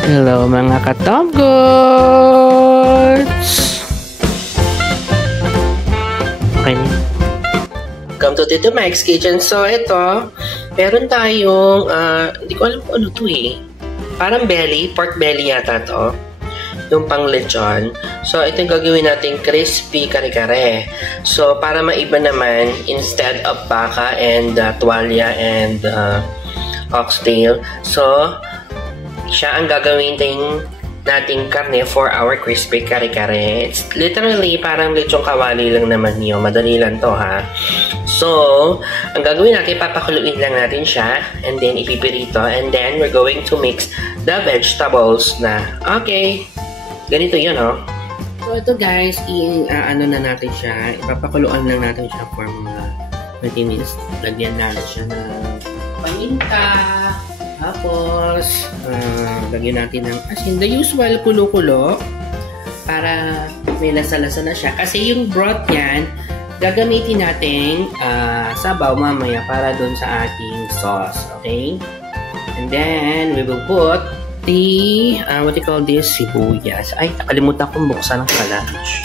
Hello mga katonggots! Okay na. Welcome to Tito Mike's Kitchen. So ito, meron tayong, hindi ko alam kung ano to eh. Parang belly, pork belly yata to. Yung pang lechon. So ito yung gagawin natin crispy kare-kare. So para maiba naman, instead of baka and tuwalya and oxtail, so siya ang gagawin nating karne for our crispy kare-kare. It's literally parang lechong kawali lang naman yun. Madali lang to ha. So, ang gagawin natin, papakuluin lang natin siya and then ipipirito and then we're going to mix the vegetables na. Okay. Ganito yun, oh. So, ito guys, ano na natin siya. Ipapakuluan lang natin siya for mga 20 minutes. Lagyan natin siya ng paminta. Tapos, lagyan natin ng asin. The usual kulo-kulo para may lasa-lasa na siya. Kasi yung broth yan, gagamitin natin sabaw mamaya para dun sa ating sauce. Okay? And then, we will put the, what do you call this? Sibuyas. Ay, nakalimutan kong buksan ng kalanch.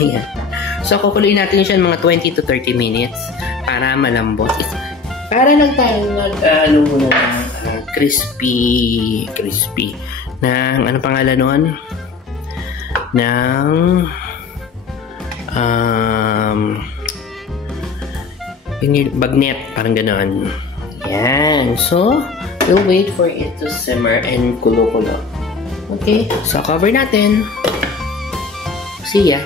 Ayan. So, kukuluin natin siya mga 20 to 30 minutes para malambot. Para lang tayo muna ng crispy, ng, ano pangalan nun? Ng, bagnet, parang gano'n. Yan. So, we'll wait for it to simmer and kulo-kulo. Okay? So, cover natin. See ya.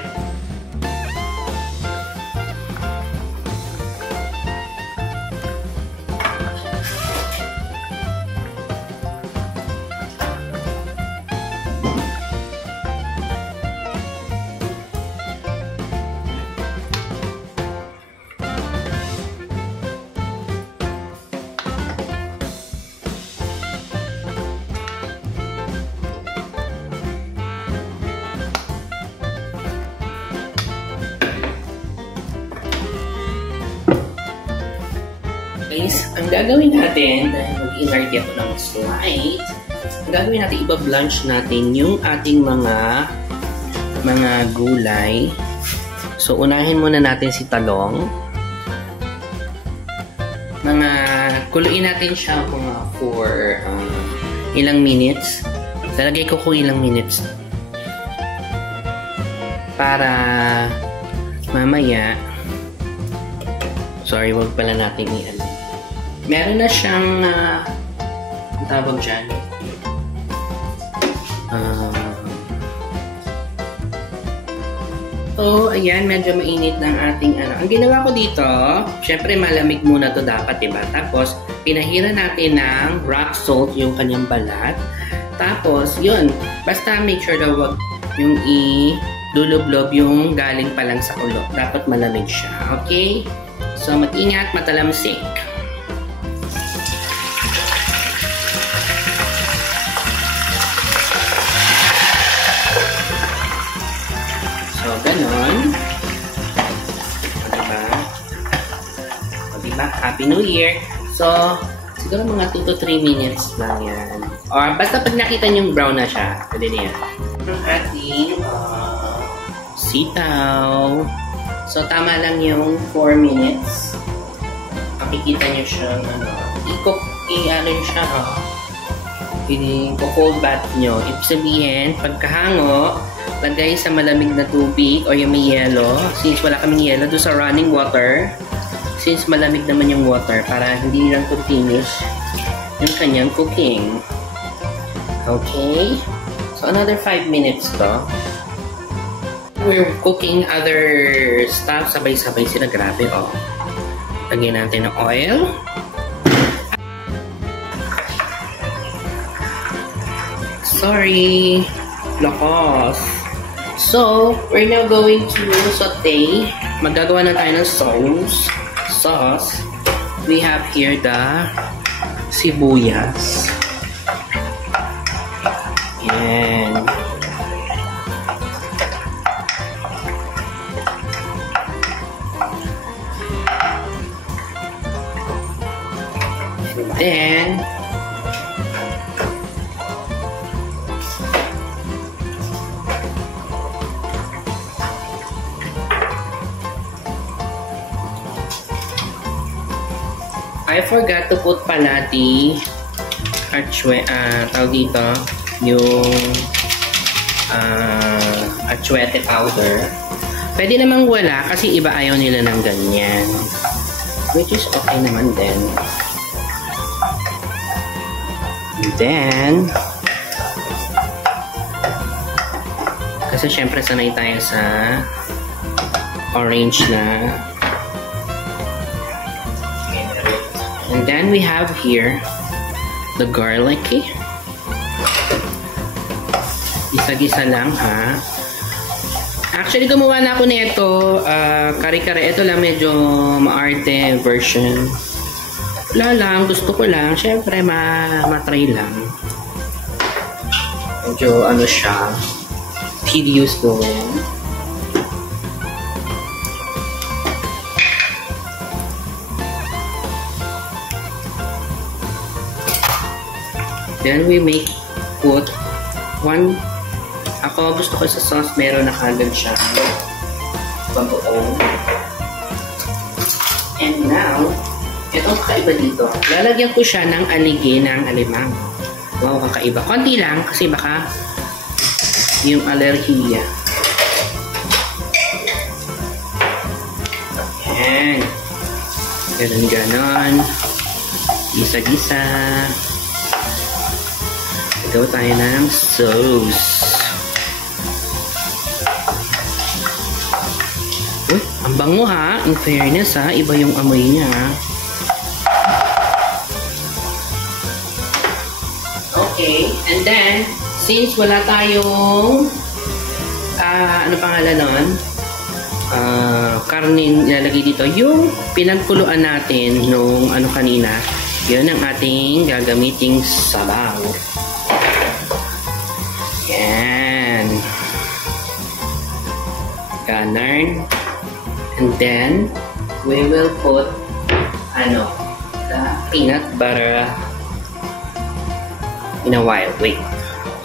Guys, ang gagawin natin, dahil mag-inarty ako ng slide, ang gagawin natin, iba-blanch natin yung ating mga gulay. So, unahin muna natin si talong. Kuluin natin siya mga for ilang minutes. Lalagay ko kung ilang minutes. Para mamaya, sorry, wag pala natin i-ano. Meron na siyang, ang tawag dyan, so, ayan, medyo mainit ng ating ano. Ang ginawa ko dito, syempre malamig muna to dapat, diba? Tapos, pinahira natin ng rock salt yung kanyang balat. Tapos, yun, basta make sure na wag yung i-lulublob yung galing pa lang sa ulo. Dapat malamig siya, okay? So, mag-ingat, matalamsik. So, ganon. O, diba? Happy New Year. So, siguro mga 2 to 3 minutes lang yan. Or, basta pag nakita nyo yung brown na siya, pwede na yan. Ang ating sitaw. So, tama lang yung 4 minutes. Makikita nyo siya, i-ano nyo siya, i-cold bath nyo. Ibig sabihin, pagkahango, lagay sa malamig na tubig o yung may yelo. Since wala kaming yelo, doon sa running water. Since malamig naman yung water, para hindi lang continuous yung kanyang cooking. Okay? So, another 5 minutes to. We're cooking other stuff. Sabay-sabay sila. Grabe, oh. Lagyan natin ng oil. Sorry. Lokos. So, we're now going to saute. Magagawa na tayo ng sauce. We have here the sibuyas. Yan. Then, I forgot to put pala the tawag dito, yung atsuete powder. Pwede namang wala kasi iba ayaw nila ng ganyan. Which is okay naman din. And then, kasi syempre sanay tayo sa orange na. And then we have here the garlic. Gisa-gisa lang ha. Actually, gumawa na ako nito kare-kare. Ito lang medyo maarte version. Wala lang, gusto ko lang. Syempre, matry lang. Medyo ano siya, tedious gawin. Then we put one. Ako gusto ko sa sauce meron na kagad siya bagoong. And now, itong kakaiba dito, lalagyan ko siya ng aligi ng alimang. Wow, kakaiba. Konti lang kasi baka yung alerhiya. Ayan. Ganon-ganon. Gisa-gisa. Gagawa tayo ng sauce. Uy, ang bango ha. In fairness ha. Iba yung amoy niya ha. Okay. And then, since wala tayong ano pangalan nun? Karne nilalagay dito. Yung pinagkuluan natin nung ano kanina, yun ang ating gagamiting sabaw. Yan. Ganon. And then, we will put the peanut butter in a while. Wait.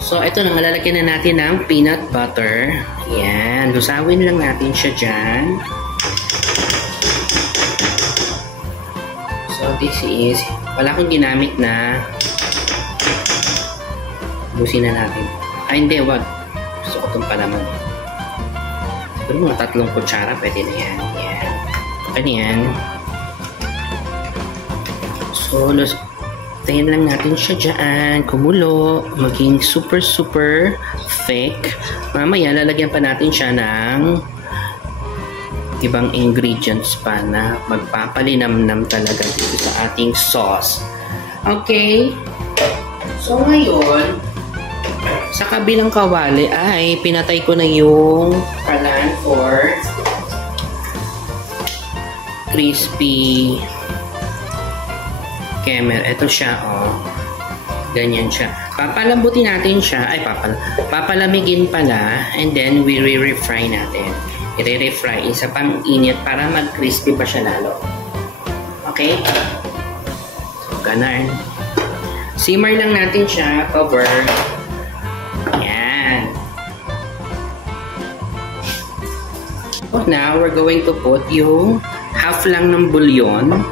So, ito na, lalagyan na natin ng peanut butter. Yan. Lusawin lang natin siya dyan. So, this is, wala akong ginamit na busin na natin. Ay, hindi, wag. Gusto ko itong palaman. Siguro mga 3 kutsara, pwede na yan. Yan. Okay na yan. So, tayin lang natin siya dyan. Kumulo. Maging super thick. Mamaya, lalagyan pa natin siya ng ibang ingredients pa na magpapalinamnam talaga dito sa ating sauce. Okay? So, ngayon, sa kabilang kawali ay pinatay ko na yung kalan for crispy kemer. Ito siya, oh. Ganyan siya. Papalambutin natin siya. Ay, papalamigin pala. And then, we re-refry natin. I-refry. Isa pang init para mag-crispy pa siya lalo. Okay? So, ganun. Simmer lang natin siya. Cover. Yan. So, now, we're going to put yung half lang ng bouillon.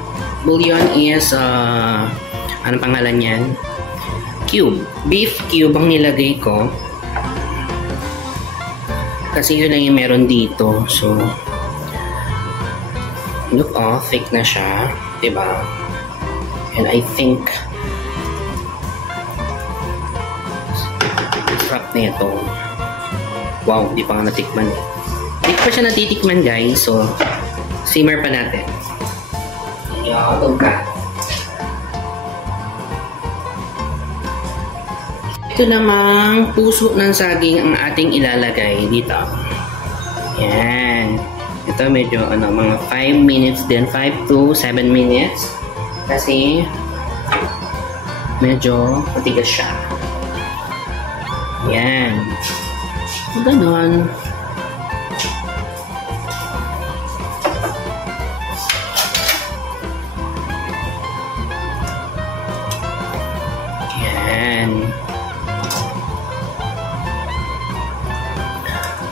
Bouillon is, ano pangalan yan? Cube. Beef cube ang nilagay ko. Kasi yun lang yung meron dito. So, look, oh, thick na siya. Diba? And I think, sarap na ito. Wow, di pa nga natikman. Di pa siya natitikman, guys. So, simmer pa natin. Ito namang puso ng saging ang ating ilalagay dito. Yan. Ito medyo mga 5 minutes din. 5 to 7 minutes. Kasi medyo matigas siya. Yan. Ganon.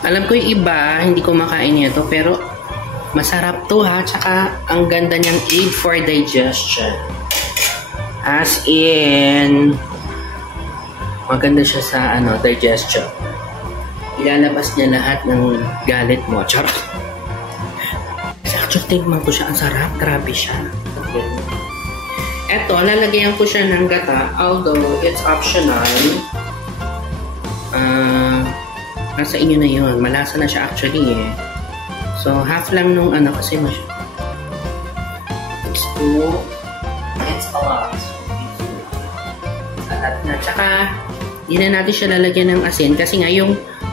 Alam ko yung iba, hindi ko makain ito, pero masarap to ha. Tsaka ang ganda niyang aid for digestion. As in, maganda siya sa digestion. Ilalabas niya lahat ng galit mo. Charot. Actually, tingnan ko siya. Ang sarap. Grabe siya. Okay. Eto, lalagyan ko siya ng gata. Although, it's optional. Nasa inyo na yun. Malasa na siya actually eh. So, half lang nung kasi it's a lot. Salat na. Tsaka, hindi na natin siya lalagyan ng asin. Kasi nga,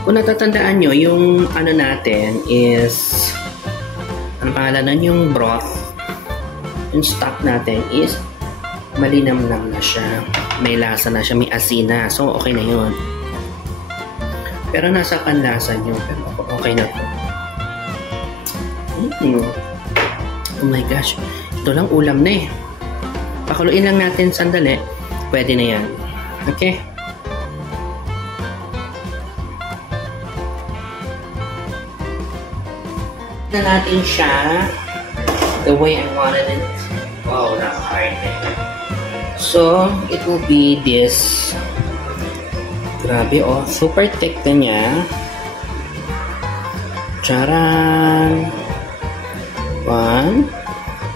kung natatandaan nyo, yung natin is, ang pangalan nun, yung broth, yung stock natin is, malinamnam na siya. May lasa na siya, may asin na. So, okay na yun. Pero nasa panlasa nyo. Pero okay na po. Oh my gosh. Ito lang ulam na eh. Pakuluin lang natin sandali. Pwede na yan. Okay? Na natin siya the way I wanted it. Wow, that's hard. So, it will be this. Grabe, oh. Super thick na niya. Charan! 1,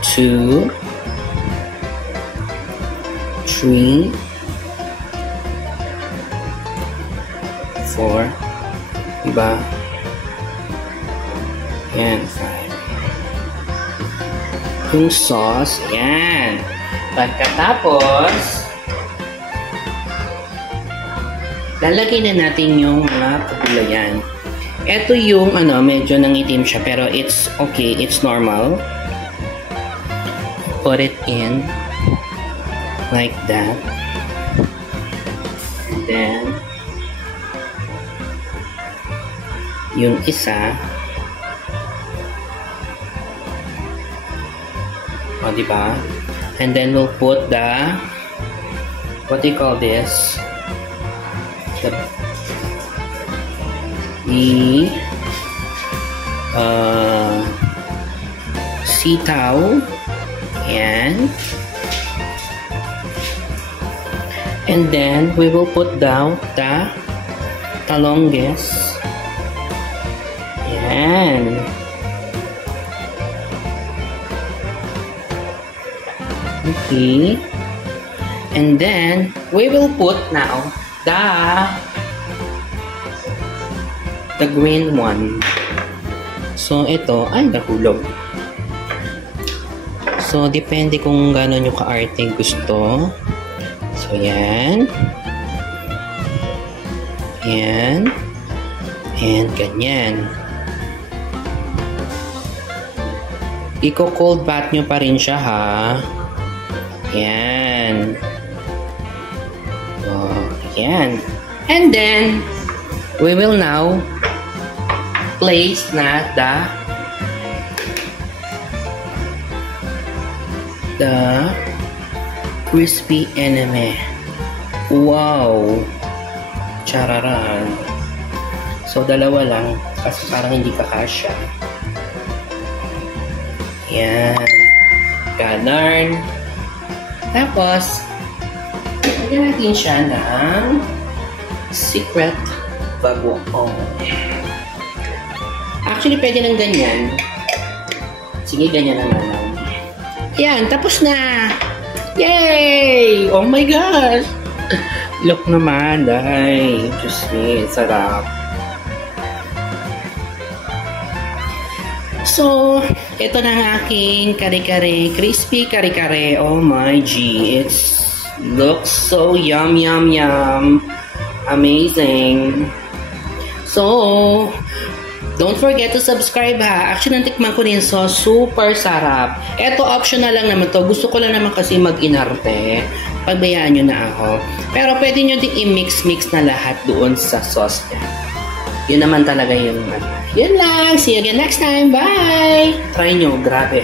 2, 3, 4. Diba? Yan, 5. Yung sauce, yan. Pagkatapos, lalagay na natin yung mga kabulayan. Ito yung medyo nangitim siya pero it's okay, it's normal. Put it in like that. And then yung isa, diba? And then we'll put the, what do you call this? The sitaw, and then we will put down the talongges, okay, and then we will put now the green one. So, ito, ay, nahulog. So, depende kung gano'n yung ka-arting gusto. So, yan. Yan. And ganyan. Iko-cold bath nyo pa rin siya, ha? Yan. Oh, yan. And then, we will now place na the crispy enemy. Wow! Chararan. So, dalawa lang kasi parang hindi kakasya. Yan. Ganon. Tapos, lagyan natin siya ng secret bagoong. Actually, pwede ng ganyan. Sige, ganyan naman lang. Yan, tapos na! Yay! Oh my gosh! Look naman, ay. Diyos me, sarap. So, ito na ang aking kare-kare, crispy kare-kare. Oh my G, it looks so yum, yum, yum. Amazing. So, don't forget to subscribe ha. Actually, nantikman ko rin. So, super sarap. Ito, optional lang naman to. Gusto ko lang naman kasi mag-inarte. Pagbayaan nyo na ako. Pero pwede nyo din i-mix-mix na lahat doon sa sauce niya. Yun naman talaga yung yun lang. See you again next time. Bye! Try nyo. Grabe.